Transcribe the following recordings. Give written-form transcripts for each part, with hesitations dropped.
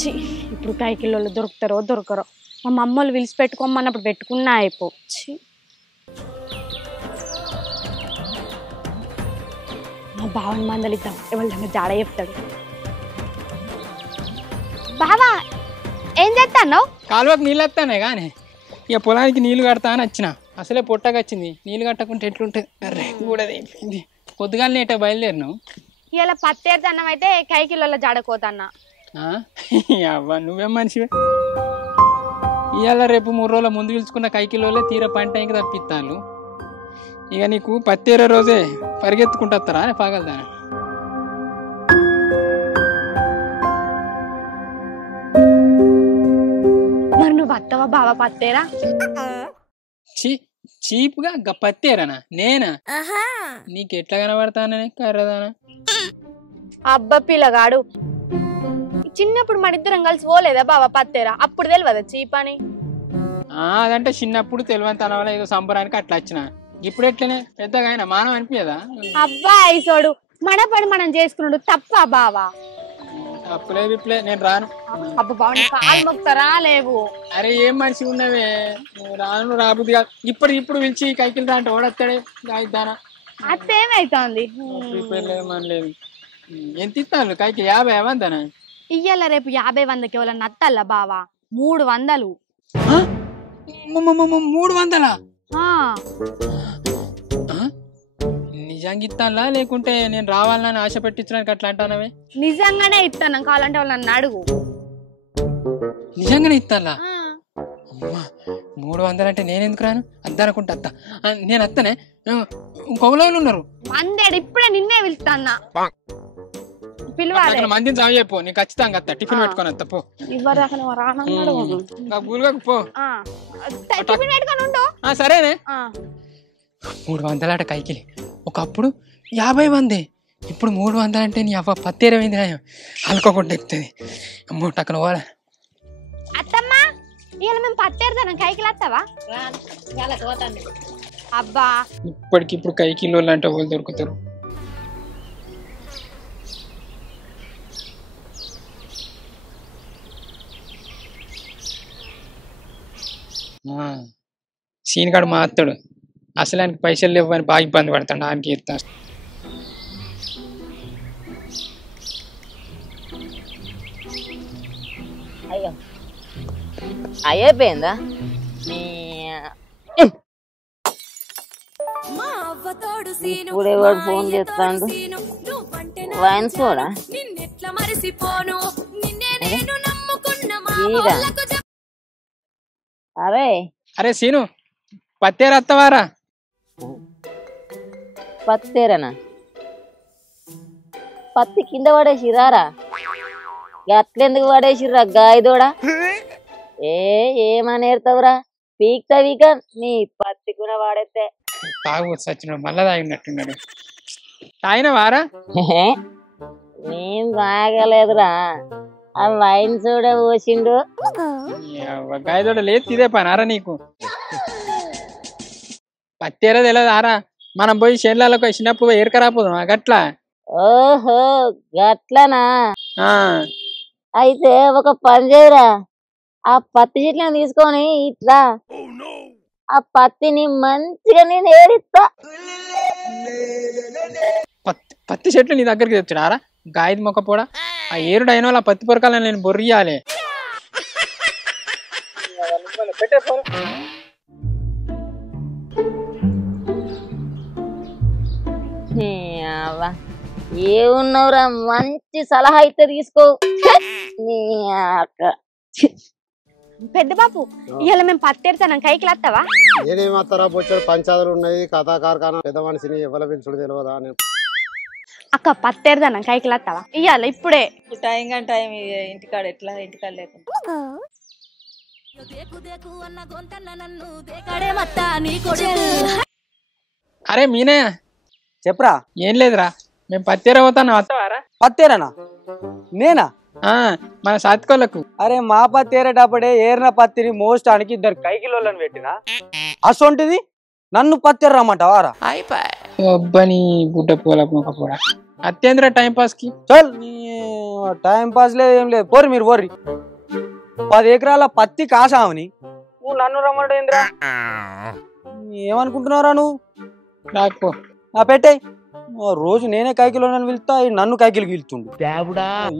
చి ఇప్పుడు కైకిల్లో దొరుకుతారో దొరకరో మా మమ్మల్ని పిలిచి పెట్టుకోమన్నప్పుడు పెట్టుకున్నా అయిపో చి మా బావని మందలిద్దాం ఎవరి జాడ చెప్తాడు బావా ఏం చేస్తాను కాలువకు నీళ్ళు వస్తానే కానీ ఇక పొలానికి నీళ్లు కడతా అని వచ్చిన అసలే పొట్టగా వచ్చింది నీళ్ళు కట్టకుంటే ఎట్లుంటుంది అర్రే కూడా అయిపోయింది పొద్దుగానే ఎట బయలుదేరినావు ఇలా పత్తేరుదన్నం అయితే కైకిల్లో జాడకోతన్నా అవ్వ నువ్వేం మనిషివే ఇవాళ రేపు 3 రోజుల ముందు పిలుచుకున్న కైకిలోలే తీర పంట ఇంక తప్పిస్తాను ఇక నీకు పత్తేరే రోజే పరిగెత్తుకుంటారా అని పాగలదాను మరి నువ్వు వస్తావా బావా పత్తేరా చీప్గా పత్తేరనా నేనా నీకు ఎట్లా కనబడతానని కర్రదానా అబ్బా పిల్లగాడు చిన్నప్పుడు మన ఇద్దరం కలిసి పోలేదా బావా పత్తేరా అప్పుడు తెలియదా చీప్ అని అదంటే చిన్నప్పుడు తెలివంతన వల్ల ఏదో సంబరానికి అట్లా వచ్చిన ఇప్పుడు ఎట్లనే పెద్దగా అయినా మానం అనిపించదా అబ్బా ఐసోడు మన పని మనం చేసుకున్నాడు తప్ప బావా తప్పులేదు ఇప్పులే నేను రాను అబ్బా బావ కాలు మొక్తారా లేవు అరే ఏం మనిషి ఉన్నవే రాను రాబుద్ది కాదు ఇప్పుడు పిలిచి కైకిలు రా అంటే ఓడొస్తాడే దానా అత్తేమైతోంది లేదు ఎంత ఇస్తాను కైకి 50 అవంతానా ఇయ్యాల రేపు 50-100కి ఎవరన్నా నత్తల్లా బావా 300 300 నిజంగా ఇస్తానులా లేకుంటే నేను రావాలని ఆశ పెట్టించడానికి అట్లా అంటానవే నిజంగానే ఇస్తాను కావాలంటే వాళ్ళని అడుగు నిజంగానే ఇస్తానులా 300 అంటే నేను ఎందుకు రాను అద్దనుకుంటా అత్త నేను అత్తనే ఇంకొకళ్ళు ఉన్నారు మందేడు ఇప్పుడే నిన్నే పిలుస్తాన్నా పిలవాలి మందిని సాగు చెప్పు నీకు ఖచ్చితంగా అత్త టిఫిన్ పెట్టుకొని అత్త పో పో సరేనే 300 అట కైకిలి ఒకప్పుడు 50 మంది ఇప్పుడు 300 అంటే నీ అవ్వ పత్తేరమైంది అలుకోకుండా ఎక్కుతుంది అమ్మో టక్కన పోలే అత్తమ్మా ఇవాళ మేము పత్తేరుతాం కైకిలు వస్తావా అబ్బా ఇప్పటికిప్పుడు కైకిలో అంటే వాళ్ళు దొరుకుతారు సీనిగాడు మా అత్తడు అసలు ఆయనకి పైసలు లేవు అని బాగా ఇబ్బంది పడతాడు ఆయనకి ఇస్తా అయ్యో అయిపోయిందా ఇప్పుడు ఎవరు ఫోన్ చేస్తాడు వైన్స్ కూడా అరే అరే సీను పత్తేరు అత్తవారా పత్తేరనా పత్తి కింద పడేసిరారా అట్లెందుకు పడేసిర్రా గాయదోడా ఏమనేరుతావురా పీక్తవిక నీ పత్తి కూడా వాడేస్తే తాగు సచ్చినాడు మళ్ళా తాగినట్టున్నాడు తాగిన వారా నేను తాగలేదురా ఆ వైన్ సోడా పోసిండు గాయదోడ లేదు ఇదే పనారా నీకు పత్తేరా తెలియదు ఆరా మనం పోయి చేనులకు చిన్నప్పుడు ఏరకరాపోదు గట్లా ఓహో గట్లనా అయితే ఒక పని చేయరా ఆ పత్తి చెట్లను తీసుకొని ఇట్లా ఆ పత్తిని మంచిగా నేను ఏరిస్తా పత్తి చెట్లు నీ దగ్గరికి తెచ్చాడారా గాయది మొక్క పోడా ఆ ఏరుడు అయిన వాళ్ళ పత్తి పొరకాలని నేను బొర్రియాలి ఏమున్నావురా మంచి సలహా అయితే తీసుకో పెద్ద బాబు ఇవాళ మేము పత్తేరుతాం కైకిలు వస్తావా నేనేమత్తారా బొచ్చాడు పంచాదులు ఉన్నాయి కథా కార్ఖానా పెద్ద మనిషిని ఎవరు పిలుచుడు తెలియదా అక్క పత్తేరుతాం కైకిలు వస్తావా ఇవాళ ఇప్పుడే టైం ఇంటికాడ ఎట్లా ఇంటికాడ లేకుండా అరే మీనే చెప్పరా ఏం లేదురా మేము పత్తేర పోతాను వస్తావారా పత్తేరనా నేనా మన సాత్కోళ్ళకు అరే మా పత్తి ఏరేటప్పుడే ఏరిన పత్తిని మోస్తానికి 2 కైకిలోళ్ళని పెట్టినా అసొంటిది నన్ను పత్తేరు రమ్మంటావారా అబ్బని గుడ్డ పూల మొక్క కూడా అత్యంత టైం పాస్ కి చల్ టైం పాస్ లేదు ఏం లేదు పోరి మీరు పోర్రి 10 ఎకరాల పత్తి కాసామని నువ్వు నన్ను రమ్మడు ఏంద్రా ఏమనుకుంటున్నారా నువ్వు నాకు పెట్టే రోజు నేనే కైకిలో పిలుస్తా నన్ను కైకిలికి పిలుతుండు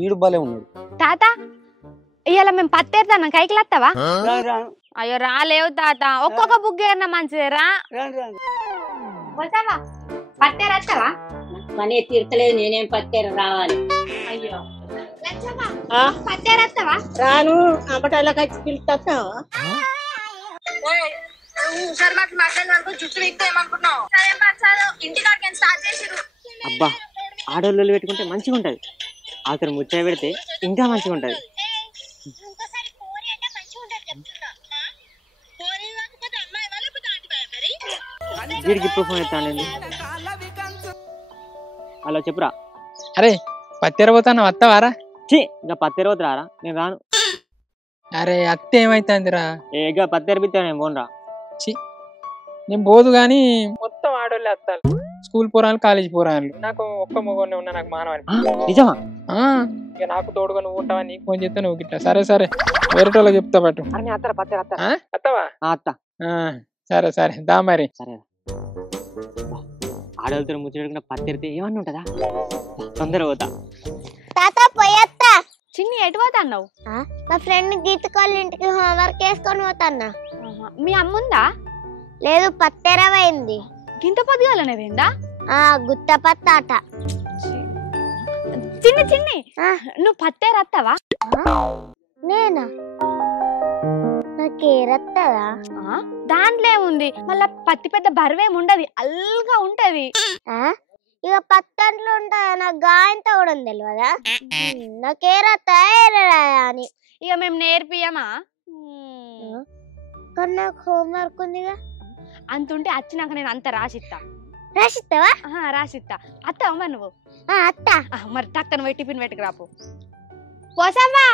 ఈడు భలే ఉన్నాడు తాత ఇవాళ మేము పత్తేరుతాం కైకిలు వస్తావా అయ్యో రాలేవు తాత ఒక్కొక్క బుక్ ఏమన్నా మంచిదేరా పోతావా పత్తేరు వస్తావా పని తీర్చలేదు నేనేం పత్తేరు రావాలి అయ్యో పత్తేరు వస్తావా రాను అంబటాలకు వచ్చి పిలుస్తా అబ్బా ఆడోళ్ళు పెట్టుకుంటే మంచిగా ఉంటది అతను ముచ్చట పెడితే ఇంకా మంచిగా ఉంటది వీడికి ఇప్పుడు ఫోన్ ఎత్తాను అలా చెప్పురా అరే పత్తెర పోతాను వస్తావారా ఇంకా పత్తెర పోతురారా నేను రాను అరే అత్త ఏమైతుందిరా ఇక పత్తెర పిత్తా నేను పోనురా నేను పోదు గాని మొత్తం ఆడోళ్ళే వస్తారు స్కూల్ పోరాలు కాలేజ్ పోరాలు నాకు ఒక్క మొగోనే ఉన్నా నాకు మానవని నిజమా ఇక నాకు తోడుగా నువ్వు ఉంటావా నీకు ఫోన్ చేస్తే నువ్వు గిట్లా సరే సరే వేరేటోళ్ళకి చెప్తా పట్టు అత్తవా అత్త సరే సరే దా మరి సరే ఆడవాళ్ళతో ముచ్చట పత్తెరితే ఏమన్నా ఉంటదా తొందర పోతా తాత పోయేస్తా చిన్ని ఎటు పోతాన్నావు మా ఫ్రెండ్ గీతకోళ్ళ ఇంటికి హోంవర్క్ వేసుకొని పోతాన్నా మీ అమ్ముందా లేదు పత్తెరవైంది గింత పొద్దుగాలనే పోయిందా గుత్త పత్తాట చిన్ని చిన్ని నువ్వు పత్తేరు వస్తావా నేనా నాకేరత్తదా దాంట్లో ఏముంది మళ్ళా పత్తి పెద్ద బరువేమి ఉండదు అల్గా ఉంటది ఇక పత్తంట్లో ఉంటాయా నాకు గాయంతో కూడా ఉంది తెలియదా నాకేరత్తా అని ఇక మేము నేర్పియమా కానీ నాకు హోంవర్క్ ఉందిగా అంతుంటే వచ్చినాక నేను అంత రాసిస్తా రాసిస్తావా రాసిస్తా అత్తావా మరి నువ్వు అత్తా మరి టక్కన పోయి టిఫిన్ పెట్టుకురాపు పోసావా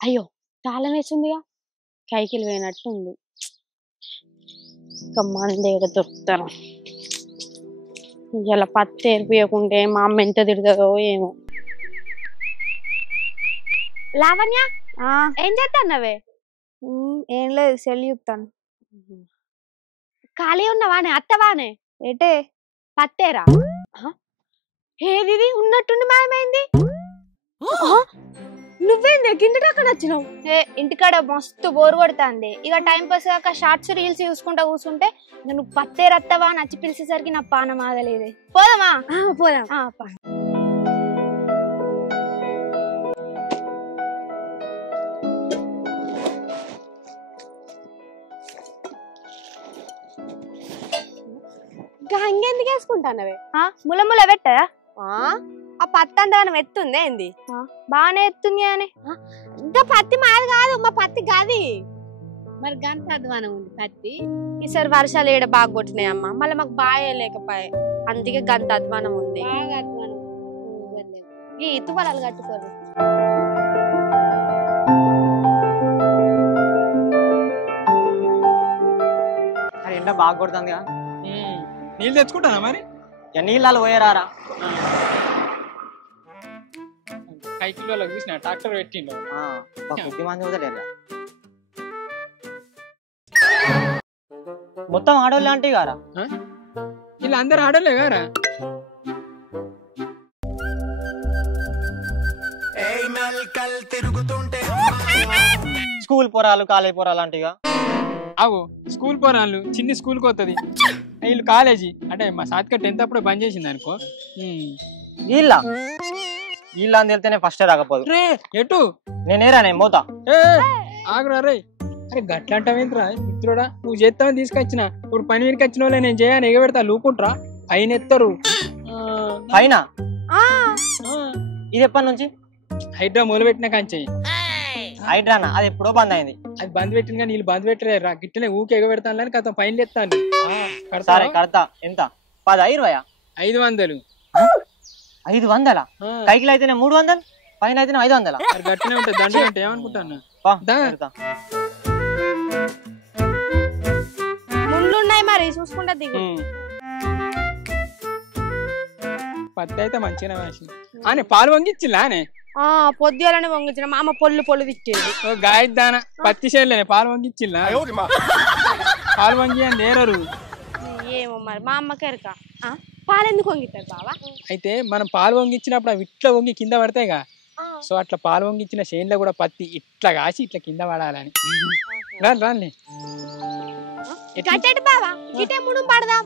అయ్యో తాళం వేసిందిగా కైకిలు పోయినట్టుంది ఇంకా మంది దొరుకుతారు ఇలా పత్తి ఏర్పియకుంటే మా అమ్మ ఎంత తిడుతుందో ఏమో లావణ్య ఏం చేస్తానవే ఏం లేదు సెల్ చూస్తాను ఖాళీ ఉన్నావానే అత్తవానే ఏటే పత్తేరా ఏది ఉన్నట్టుండి మాయమైంది నువ్వేంది గింటకి వచ్చినావు ఇంటికాడ మస్తు బోర్ కొడుతుంది ఇక టైం పాస్ కాక షార్ట్స్ రీల్స్ చూసుకుంటా కూర్చుంటే నువ్వు పత్తేరత్తవా నచ్చి పిలిచేసరికి నా పానం ఆగలేదు పోదామా పోదాం గంగెందుకు వేసుకుంటానవే ముల ముల పెట్టదా ఆ పత్తి అంతగానం ఎత్తుంది ఏంది బాగానే ఎత్తుంది అని ఇంకా పత్తి మాది కాదు మా పత్తి కాది మరి గంట అధ్వానం ఉంది పత్తి ఈసారి వర్షాలు ఏడ బాగా కొట్టినాయి అమ్మ మళ్ళీ మాకు బాగా లేకపోయాయి అందుకే గంత అధ్వానం ఉంది బాగా అధ్వానం ఈ ఇతువలాలు కట్టుకోరు ఎండ బాగా కొడుతుంది కదా నీళ్ళు తెచ్చుకుంటానా మరి నీళ్ళు పోయారా కైకిలోకి చూసిన ట్రాక్టర్ పెట్టిండు కొద్ది మంది వదలేరు మొత్తం ఆడోళ్ళు అంటే గారా వీళ్ళు అందరు ఆడోళ్ళే గారా స్కూల్ పోరాలు కాలేజ్ పోరాలు అంటే అవు స్కూల్ పోరాళ్ళు చిన్ని స్కూల్కి వస్తుంది వీళ్ళు కాలేజీ అంటే మా సాత్క 10th అప్పుడే బంద్ చేసింది అనుకో వీళ్ళ అని వెళ్తేనే ఫస్ట్ రాకపోదు రే ఎటు నేనేరా నేను పోతా ఆగురా రే అరే గట్లంటావేంట్రా మిత్రుడా నువ్వు చేస్తావని తీసుకొచ్చిన ఇప్పుడు పని మీదకి వచ్చిన వాళ్ళే నేను చేయని ఎగబెడతా లూకుంట్రా పైన ఎత్తారు పైన ఇది ఎప్పటి నుంచి హైడ్రా మొదలు పెట్టిన కంచెయ్యి హైడ్రానా అది ఎప్పుడో బంద్ అయింది అది బంద్ పెట్టిన నీళ్ళు బంద్ పెట్టలేరా గిట్లనే ఊకే ఎగబెడతాను అని కథ పైన ఎత్తాను సరే కడతా ఎంత 10 20 500 500 కైకిలు అయితేనే 300 పైన అయితేనే 500 గట్టినే ఉంటుంది దండ అంటే ఏమనుకుంటాను ముందున్నాయి మరి చూసుకుంటా దిగు పత్తి అయితే మంచిగా వేసి అని పాలు వంగిచ్చిలా అనే పొద్దుగాలనే వంగించిన మా అమ్మ పొల్లు తిట్టేది. గాయదాన పత్తి చేనులే పాలు వంగిచ్చిల్లా పాలు వంగి అని నేరరు. ఏమో మరి మా అమ్మకి ఎరక పాలు ఎందుకు వంగిస్తారు బావా? అయితే మనం పాలు వంగించినప్పుడు అవి ఇట్లా వంగి కింద పడతాయిగా, సో అట్లా పాలు వంగించిన చేనులో కూడా పత్తి ఇట్లా కాసి ఇట్లా కింద పడాలని. రాని బావా ఇటే మునుము పడదాం.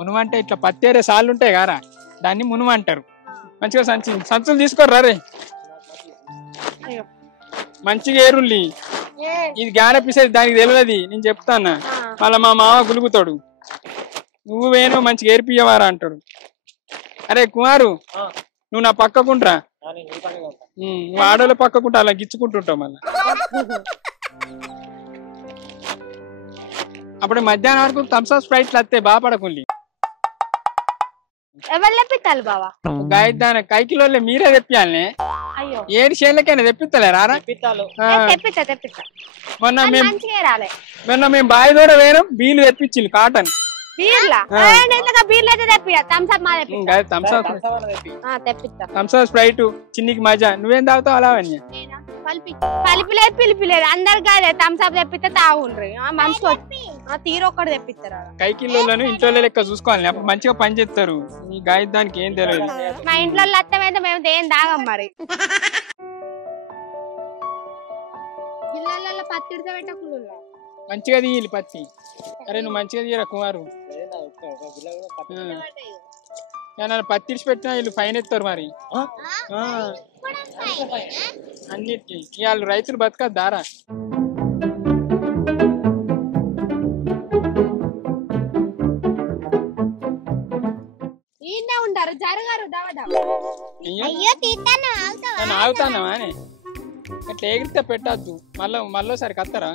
మునుమంటే ఇట్లా పత్తేరే సార్లు ఉంటాయి కారా, దాన్ని మునుమ అంటారు. మంచిగా సంచులు తీసుకోర్రా రే, మంచిగా ఏరుల్లి. ఇది గానపిసేది దానికి తెలియదు, నేను చెప్తాను. మళ్ళా మా మామ గులుగుతాడు, నువ్వు వేణు మంచిగా ఏర్పియ్యవారా అంటాడు. అరే కుమారు, నువ్వు నా పక్కకుంట్రా, నువ్వు ఆడోళ్ళ పక్కకుంటా అలా గిచ్చుకుంటుంటావు. మళ్ళా అప్పుడు మధ్యాహ్నం వరకు థమ్స్అప్ స్ప్రైట్లు వస్తాయి, బాగా పడకుండి. ఎవరు తెప్పిస్తాను బావా? గాయదాన కైకిలో మీరే తెప్పియాలనే. అయ్యో ఏడు చేనులకైనా తెప్పిస్తలే రారా? తెప్పిస్తా. మొన్న మేము బావి దూర వేరం బీలు తెప్పించిండు కాటన్. థమ్స్అప్ స్ప్రైట్ చిన్నికి మజా. నువ్వేం తాగుతావు అలా? కలిపిలేదు పిలిపిలేదు అందరు కాదే థమ్స్అప్ తెప్పిస్తే తాగుండ్రి. మనిషి తీరొక్కడు తెప్పిస్తారు. కైకిల్లోను ఇంట్లో లెక్క చూసుకోవాలి, అప్పుడు మంచిగా పని చేస్తారు. ఈ గాయదానికి ఏం తెలియదు. మా ఇంట్లో అత్తమైతే మేము ఏం తాగం మరి. పత్తి మంచిగా తీయాలి పత్తి. అరే నువ్వు మంచిగా తీయరా కుమారు, నన్ను పత్తి ఇడిచి పెట్టినా వీళ్ళు ఫైన్ ఎత్తారు మరి అన్నిటికీ. వాళ్ళు రైతులు బతకద్దారా? ఉంటారు జరగారు నన్ను ఆగుతానవా అని అట్లా ఎగిరితే పెట్టద్దు. మళ్ళీసారి కత్తరా?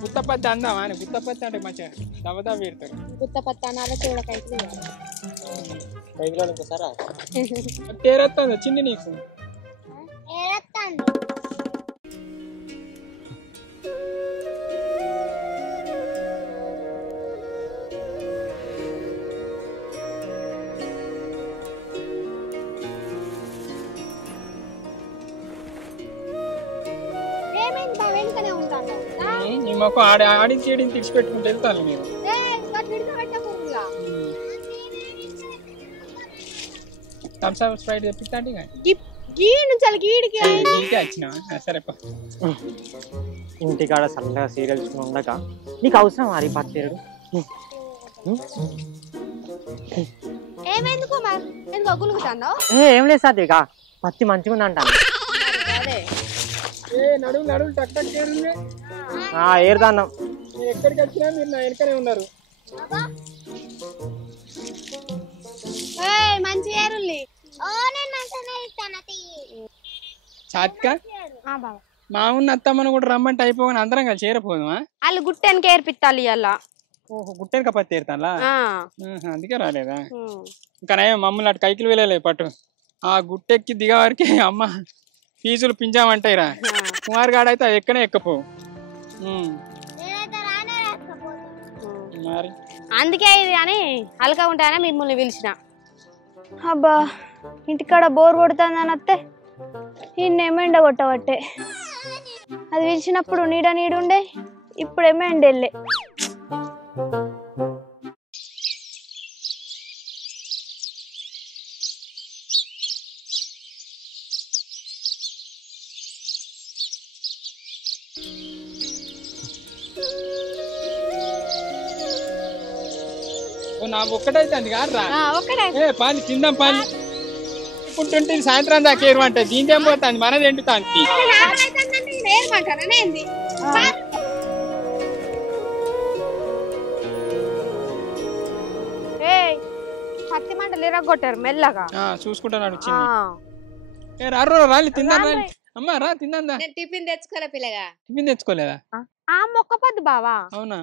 గుత్తపత్తి అందామా అని. గుత్తపత్తి అంటే మంచిగా దవదా పెడతారు. గుత్తపత్తి అనాలో చూడకైతే తేరొస్తుంది చిన్ని నీకు. నీ మొక్క ఆడించి ఏడించి తెచ్చిపెట్టుకుంటూ వెళ్తాను మీరు. థమ్స్అప్ స్ప్రైట్ తెప్పిస్తా అంటే వచ్చినా సరే. ఇంటికాడ చల్లగా సీరియల్స్ ఉండక నీకు అవసరం మరి పత్తేరుడు? ఏం లేదు సార్, పత్తి మంచిగా ఉందంట. నడువు టక్ టక్ ఏరుదాన్నాం. ఎక్కడికి వచ్చినా మీరు నా వెనకనే ఉన్నారు. మంచి చాత్క మా ఉన్న అత్తమ్మను కూడా రమ్మంటే అయిపోగానే అందరం కలిసి చేరపోదామా? వాళ్ళు గుట్టెనక ఏర్పిత్తాలి ఇలా. ఓహో గుట్టెనక పత్తి ఏరుతాలా? అందుకే రాలేదా? ఇంకా మమ్మల్ని అటు కైకిలు వెళ్ళలే పట్టు. ఆ గుట్టెక్కి దిగవారికి అమ్మ ఫీజులు పించామంటాయిరా. కుమార్ గాడు అయితే అది ఎక్కనే ఎక్కపో మరి. అందుకే ఇది అని అలకా ఉంటాయని మిమ్మల్ని పిలిచిన. అబ్బా ఇంటికాడ బోర్ కొడుతుందని వస్తే ఇన్నేమో ఎండ కొట్టబట్టే. అది పిలిచినప్పుడు నీడుండే, ఇప్పుడేమో ఎండెళ్ళే. నా ఒక్కటైతే అది కాదురా. పాని తిందాం పాని. ఇప్పుడు సాయంత్రం దాకా ఏమంటే దీంతో పోతుంది మనది ఎండుతాంది. పత్తి మంటలు ఇరగొట్టారు మెల్లగా. చూసుకుంటాను రాలి తిందా అమ్మా రా తిందా. టిఫిన్ తెచ్చుకోలే పిల్లగా. టిఫిన్ తెచ్చుకోలేదా? ఆ మొక్క పొద్దు బావా. అవునా?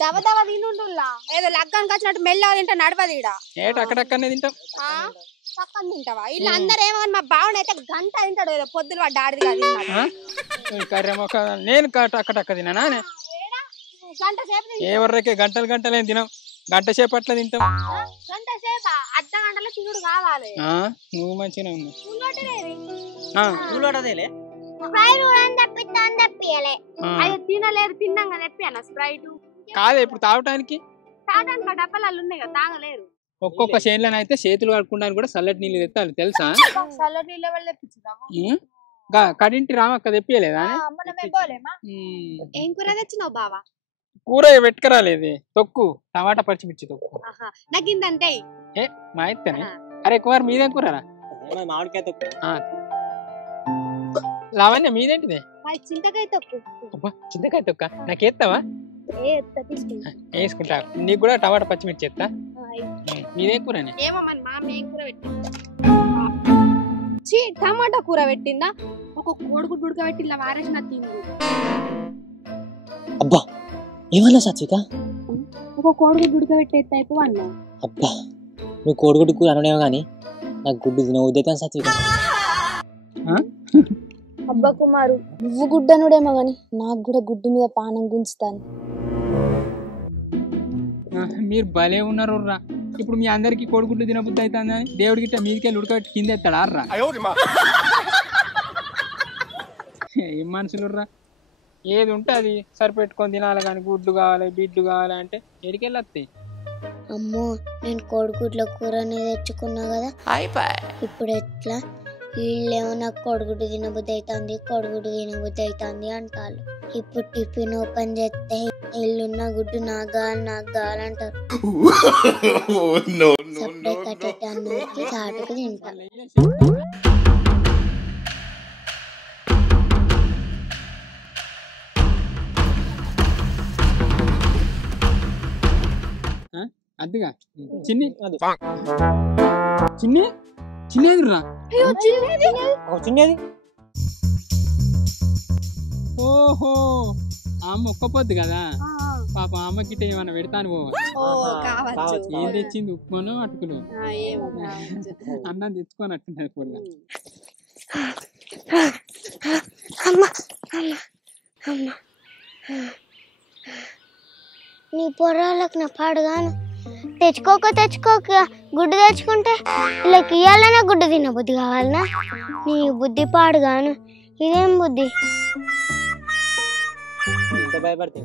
దవ తింటుండ్లా ఏదో లగ్గానికి వచ్చినట్టు మెల్లగా తింటా నడవది. అక్కడక్కడనే తింటాం. పక్కన తింటావా? ఇల్లు అందరు ఏమో మా బావన అయితే గంట తింటాడు, ఏదో పొద్దులు వాడు డాడిదిగా నేను అక్కడక్క తినా? గంట సేపు ఏ వర్రకే గంటలు గంటలేం తినాం. గంట సేపు అట్లా తింటాం. గంట సేపా? అర్ధ గంటలో తినుడు కావాలి. నువ్వు మంచిగానే ఉన్నావు. అయ్యో తినలేదు, తిన్నాం కదా తెప్పియాలా స్ప్రైట్? కాదే ఇప్పుడు తాగటానికి డబ్బాలు ఉన్నాయి కదా, తాగలేరు. ఒక్కొక్క చేనులను అయితే చేతులు కడుక్కోవడానికి కూడా చల్లటి నీళ్ళు తెత్తాలి తెలుసా? చల్లటి నీళ్ళ వల్ల తెప్పించుదామా? కడింటి రామక్క తెప్పియలేదా? ఏం కూర తెచ్చినావు బావా? కూర పెట్టుకురాలేదే, తొక్కు టమాటా పచ్చిమిర్చి తొక్కు. నాకు ఇంతంతే. ఏ మా అయితేనే. అరే కుమార్ మీదేం కూరరా? మామిడికాయ తొక్కు. లావణ్య మీదేంటిదే? చింతకాయ తొక్కు. చింతకాయ తొక్క నాకేస్తావా? వేసుకుంటా. నీకు కూడా టమాటా పచ్చిమిర్చి ఎత్తా. మీదేం కూరనే? ఏమో మరి మా ఏం కూర పెట్టిందా? టమాటా కూర పెట్టిందా? ఒక కోడిగుడ్డు ఉడకబెట్టిందా వారేసిన తిండు. అబ్బా ఏమన్నా సాత్విక? ఒక కోడిగుడ్డు ఉడకబెట్టేస్తే అయిపో అన్నా. అబ్బా నువ్వు కోడిగుడ్డు కూర అనడేమో కానీ నాకు గుడ్డు తినవుద్దే సాత్విక. అబ్బా కుమారు, నువ్వు గుడ్డనుడేమో గాని నాకు కూడా గుడ్డు మీద పానం గుంచుతాను. మీరు భలే ఉన్నారు రా. ఇప్పుడు మీ అందరికి కోడిగుడ్లు తినబుద్ధి అవుతుంది అని దేవుడి గిట్ట మీదికెళ్ళి ఉడకబెట్టి కింద ఎత్తాడా రా? ఏం మనుషులు రా. ఏది ఉంటే అది సరిపెట్టుకొని తినాలి కానీ గుడ్లు కావాలి బిడ్లు కావాలి అంటే ఎడికెళ్ళి వస్తాయి. అమ్మో నేను కోడిగుడ్ల కూరని తెచ్చుకున్నా కదా, ఇప్పుడు ఎట్లా? వీళ్ళేమో నాకు కోడిగుడ్డు తినబుద్ధి అవుతుంది తినబుద్ధి అవుతుంది అంటారు. ఇప్పుడు టిఫిన్ ఓపెన్ చేస్తే ఇల్లున్న గుడ్డు నాకు కావాలంటారు. సపరేట్ కట్టేటి అందరికి చాటుకు తింటా. అదిగా చిన్ని చిన్ని చిన్నది రా. చిన్నది. ఓహో అమ్మ ఒక్కపోద్దు కదా పాప, అమ్మకిட்ட ఏమన్నా పెడతాను ఏం తెచ్చింది? ఉప్మాను అటుకులు అన్నం తెచ్చుకోనట్టున్నది కూడా. నీ పొరాలకు నా పాడుగాను తెచ్చుకోక గుడ్డు తెచ్చుకుంటే వీళ్ళకి ఇయ్యాలన్నా గుడ్డు తినబుద్ధి కావాలనా? నీ బుద్ధి పాడుగాను. ఇదేం బుద్ధి?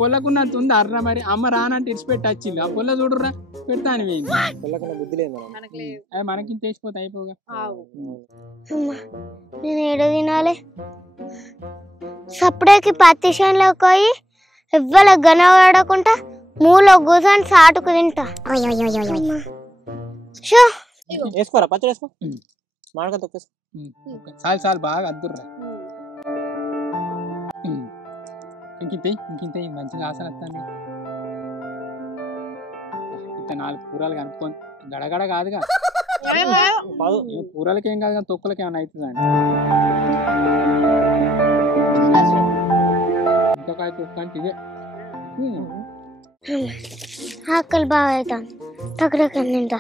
పొల్లకున్నంత ఉంది అర్రా. మరి అమ్మ రానంటే ఇడిచిపెట్టి వచ్చింది. ఆ పొల్ల చూడుర్రా పెడతాను. బుద్ధి లేదు మనకి తెచ్చిపోతే అయిపోగా. నేను ఏడ తినాలి? సప్పుడేకి పత్తి చేనులోకి పోయి ఎవ్వల గనవాడకుండా మూలో కూర్చొని సాటుకు తింటా. వేసుకోరా పచ్చడి వేసుకో. మామిడికాయ తొక్కేసుకో. చాలు బాగా అద్దుర్రా. ఇంకింత మంచిగా ఆసన వస్తాను. ఇంత 4 కూరలు కనుక్కొని గడగడ కాదుగా. కూరలకి ఏం కాదు కానీ తొక్కులకి ఏమైనా అవుతుందా? ఇంకొక తొక్కు అంటే ఇదే. ఆకలి బాగా అవుతాను. తగ్గరక తింటా.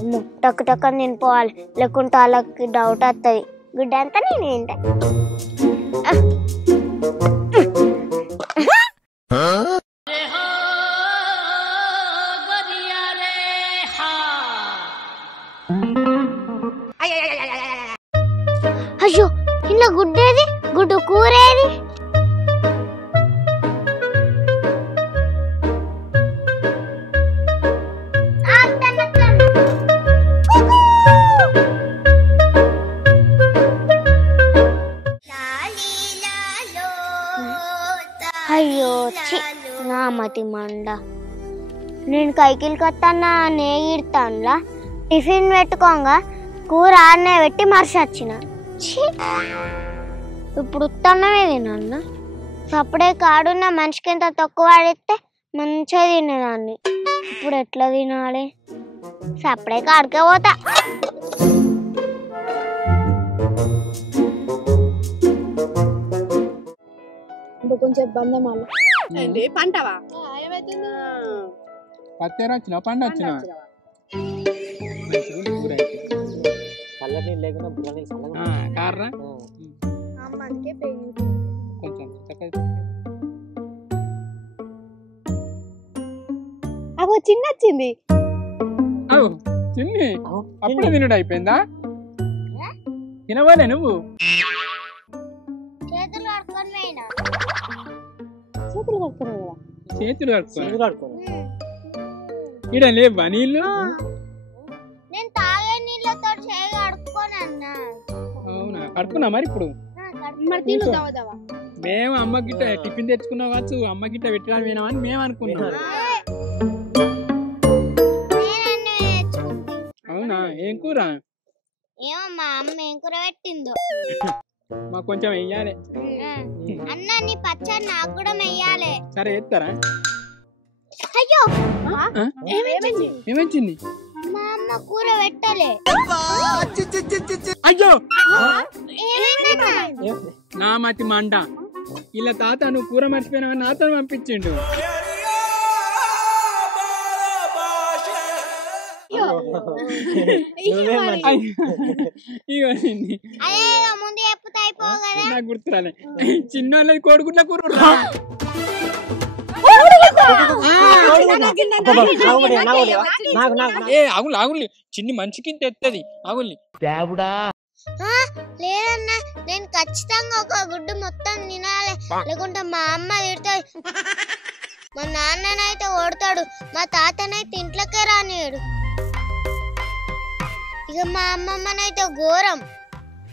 అమ్మో టక్ నేను పోవాలి, లేకుంటే వాళ్ళకి డౌట్ వస్తుంది. గుడ్డ అంతా నేను తింటా. అయ్యో ఇంట్లో గుడ్డేది? గుడ్డు కూరేది? అయ్యో నా మతి మండ. నేను కైకిలికి వస్తానా నేగిడతానులా. టిఫిన్ పెట్టుకోగా కూర ఆడనే పెట్టి మర్చొచ్చిన. ఇప్పుడు ఉత్తన్నమే తినన్న. సప్పుడే కాడున్న మనిషికి ఎంత తక్కువ వాడితే మంచిగా తినేదాన్ని. ఇప్పుడు ఎట్లా తినాలి? సప్పుడే కాడికే పోతా. కొంచెం బందం అలా పంటవా? పత్తేరా వచ్చిన పండు వచ్చిన చల్ల నీళ్ళు లేకుండా బుర్ర నీళ్ళు చల్లగా కార్రా అందుకే కొంచెం చిన్న వచ్చింది. అవు చిన్ని అప్పుడే తినడు అయిపోయిందా? తినవాలే నువ్వు? చేతులు కడుక్కొని పోయినా. చేతులు కడుక్కున్నావు కదా? ఈడ లేవా నీళ్ళు? నేను తాగే నీళ్ళతో చేయి కడుక్కొని అన్నా. అవునా, కడుక్కున్నా మరి ఇప్పుడు? మరి తిను తాగుదావా? మేము అమ్మ గిట్ట టిఫిన్ తెచ్చుకున్నాం కావచ్చు, అమ్మ గిట్ట పెట్టడానికి పోయినామని మేము అనుకున్నాం. అవునా, ఏం కూర? ఏమో మా అమ్మ ఏం కూర పెట్టిందో. మాకు కొంచెం వెయ్యాలి. అన్న నీ పచ్చడి నాకు కూడా వెయ్యాలి. సరే ఎత్తారా? అయ్యో ఏమొచ్చింది? మా అమ్మ కూర పెట్టలే. అయ్యో నా మతి మంట. ఇలా తాత నువ్వు కూర మర్చిపోయినావా నాతో పంపించిండు. ముందు చెప్తే అయిపో కదా. నాకు గుర్తురాలే. చిన్నోళ్ళది కోడిగుడ్ల కూర. ఏ ఆగులు ఆగులి, చిన్ని మంచికి తెత్తది ఆగుల్ని. లేదన్నా, నేను ఖచ్చితంగా ఒక గుడ్డు మొత్తం తినాలి, లేకుంటే మా అమ్మ తిడతాడు, మా నాన్ననైతే కొడతాడు, మా తాతనైతే ఇంట్లోకే రానియడు, ఇక మా అమ్మమ్మనైతే ఘోరం.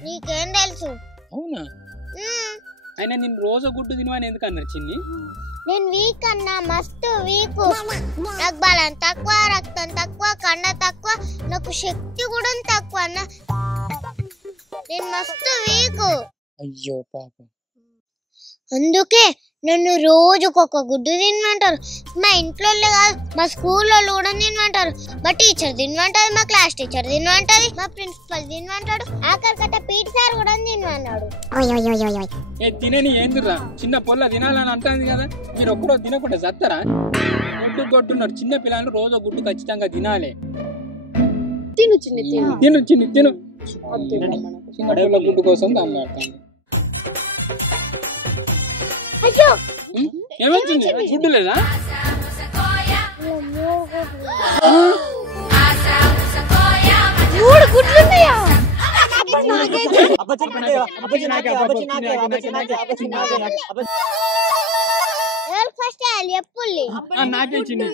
నీకేం తెలుసు? అవునా? అయినా నేను రోజు గుడ్డు తినవని ఎందుకు అన్నారు చిన్ని? నేను వీక్ అన్నా, మస్తు వీక్. నాకు బలం తక్కువ, రక్తం తక్కువ, కండ తక్కువ, నాకు శక్తి కూడా తక్కువ అన్న. నేను మస్తు వీక్. అయ్యో పాపం. అందుకే నన్ను రోజుకొక గుడ్డు తినమంటారు. మా ఇంట్లో కాదు, మా స్కూల్లో కూడా తినమంటారు. మా టీచర్ తినమంటది, మా క్లాస్ టీచర్ తినమంటది, మా ప్రిన్సిపల్ తినమంటాడు, ఆఖరికట్ట పీటీ సార్ కూడా తినమన్నాడు. ఏ తినని ఏందిరా, చిన్న పొల్ల తినాలని అంటుంది కదా, మీరు ఒక్కడో తినకుండా చస్తారా? గుడ్డు కొట్టున్నారు చిన్న పిల్లలు, రోజు గుడ్డు ఖచ్చితంగా తినాలి. తిను చిన్ని తిను. తిను చిన్ని తిను. చిన్న పిల్ల గుడ్డు కోసం దాన్ని ఆడతాను. ఏమొచ్చింది? గుడ్డు లేదా? మూడు గుడ్లు ఉన్నాయా? నాకే చిన్ని.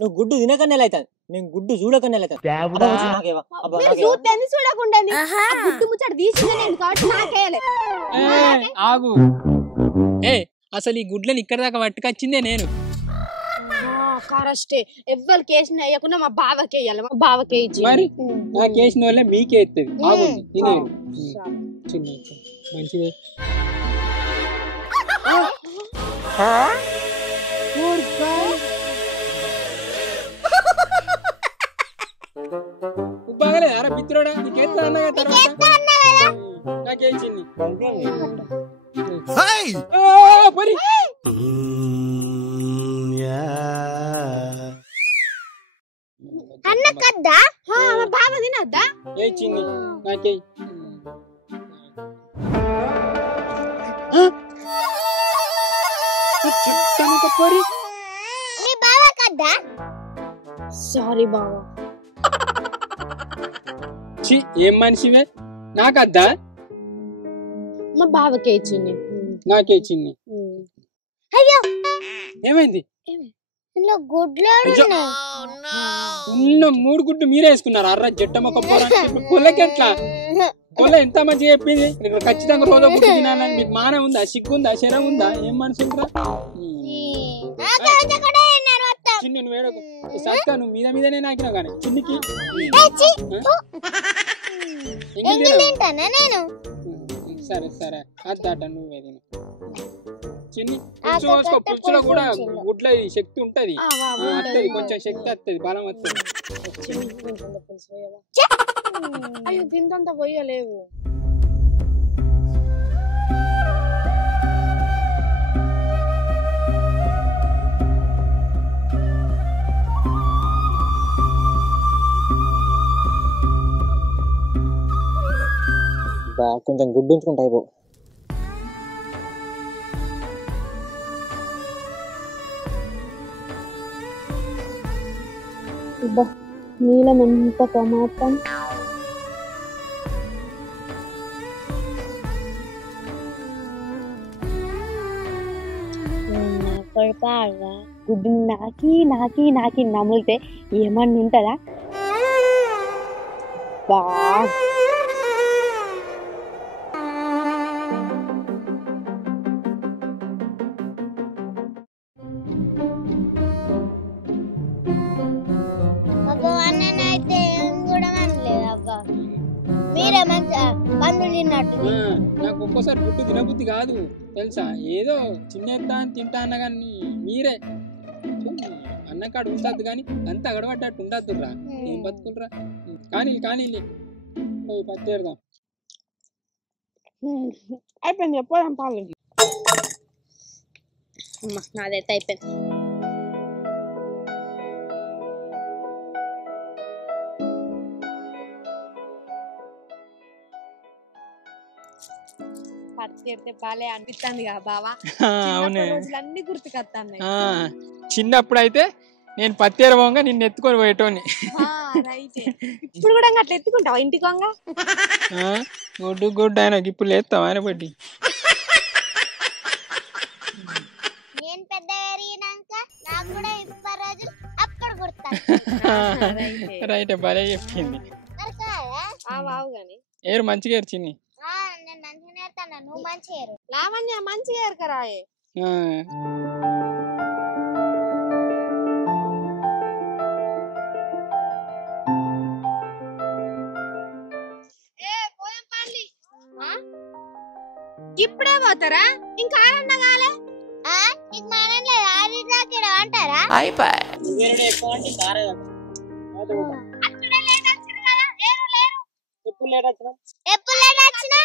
నువ్వు గుడ్డు తినక నెల అవుతుంది, నేను గుడ్డు చూడక నెల అవుతుంది. ఆగు. ఏ అసలు ఈ గుడ్లని ఇక్కడ దాకా పట్టుకొచ్చిందే నేను. కరెస్టే, ఎవ్వరికి వేసిన వేయకుండా మా బావకే వేయాలి, మా బావకే ఇచ్చి. మరి నాకు వేసిన వాళ్ళే మీకే ఎత్తది. ఆగు తినేరు చిన్న మంచిదే. బాగలేదు అరా పిత్రుడా, నీకేస్తా అన్నగా తర్వాత నాకేసింది. అన్న కద్దా మా బావ తినద్దా? ఏ చిన్ని నాకే. నీ బావ కద్దా? సారీ బావ. ఏం మనిషివే, నాకద్దా? మా బావకే ఇచ్చింది. నాకే చిన్ని. అయ్యో ఏమైంది? ఇందులో గుడ్లు ఉన్న 3 గుడ్లు మీరే వేసుకున్నారు. అర్ర జట్టమ్మ పొల్లకెట్లా? పొల్ల ఎంత మంచిగా చెప్పింది, ఖచ్చితంగా రోజు గుడ్డు తినాలని. మీకు మాన ఉందా, సిగ్గుందా, శరం ఉందా? ఏం మనిషి చిన్ని నువ్వు వేడకు సత్తా, నువ్వు మీద మీదనే నాకినావు కానీ చిన్నికి సరే సరే అద్దాట నువ్వే తిన చిన్ని. పులుసు పులుసులో కూడా గుడ్ల శక్తి ఉంటది, వస్తుంది కొంచెం శక్తి వస్తుంది, బలం వస్తుంది. అయ్యో తింతంత పోయలేవు. కొంచెం గుడ్డు ఉంచుకుంటా అయిపో. అబ్బా నీలం ఎంత ప్రమాదం. గుడ్డు నాకి నాకి నాకి నములితే ఏమన్నా ఉంటుందా? బా అయితే ఏం కూడా అనలేదు అబ్బా. మీరే మంచిగా పందులు తిన్నట్టు. నాకు ఒక్కోసారి గుడ్డు తినబుద్ధి కాదు తెలుసా, ఏదో చిన్న ఎత్తా అని తింటా అన్న కానీ మీరే అన్నకాడు ఉండద్దు కానీ అంత అగడబడ్డట్టు ఉండద్దురా. ఏం బతుకులరా. కానీ కానీ పోయి పత్తేరుదాం. అయిపోయింది చెప్పదాం పాలు. నాదైతే అయిపోయింది. పత్తి బాలే అనిపిస్తుంది కదా బావా. అవునే రోజులన్నీ గుర్తుకొస్తాయి. చిన్నప్పుడు అయితే నేను పత్తేర పోగా నిన్ను ఎత్తుకొని పోయేటోని. ఇప్పుడు కూడా అట్లా ఎత్తుకుంటావా ఇంటికి వంగ? గుడ్డు గుడ్డు ఆయన ఇప్పుడు లేస్తావు ఆయన బట్టి. నేను పెద్ద పెరిగినాక నాకు కూడా ఇప్పటి రోజు అప్పుడు గుర్తా. రైట్ భలే చెప్పింది. ఏరు మంచిగా ఏరు చిన్ని. నేను మంచిగా నేర్తాను, నువ్వు మంచిగా ఏరు. లావణ్య మంచిగా ఏరుకరాయే. ఇప్పుడే పోతారా? ఇంకా ఆనంద కాలే? నీకు మనం లేదు ఆరిదాకా అంటారా? ఎప్పుడు లేట్ వచ్చినా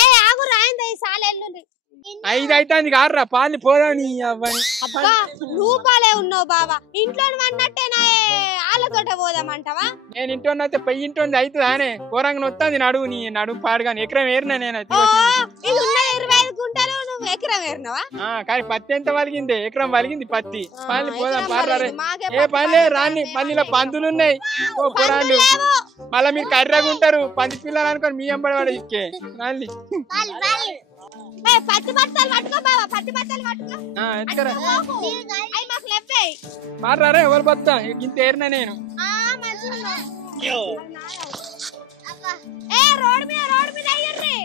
ఏ ఆగు రాయింది సాలెల్లుంది. 5 అవుతుంది కాదురా పాలు పోదాం నీ అవ్వని. అబ్బా రూపాలే ఉన్నావు బావా. ఇంట్లో అన్నట్టేనా ఆళ్ళతోట పోదామంటావా? నేను ఇంట్లో అయితే పెయ్యి ఇంట్లో అవుతుంది ఆనే ఘోరంగా వస్తుంది. నడువు నీ నడువు పాడుగాని ఎకరం ఏరినా నేను. ఇది ఉన్న 25 గుంటలు నువ్వు ఎకరం ఏరినావా? కానీ పత్తి ఎంత వలిగింది? ఎకరం వలిగింది పత్తి. పాలు పోదాం పాడరారే. ఏ పనిలే రాని పల్లిలో పందులు ఉన్నాయి. ఓ పొరాలు మళ్ళీ మీరు కర్రగా ఉంటారు. పంది పిల్లలు అనుకోని మీ ఎంబడి వాడు ఇక్కే రాలి. పత్తి బట్టలు పట్టుకో బావా. పత్తి బట్టలు పట్టుకో. ఎత్తుకరా అవి మాకు లెవ్వాయి. మాట్లాడరా ఎవరు బతా ఇంత ఏరినా నేను. రోడ్ మీద అయ్యర్రీ.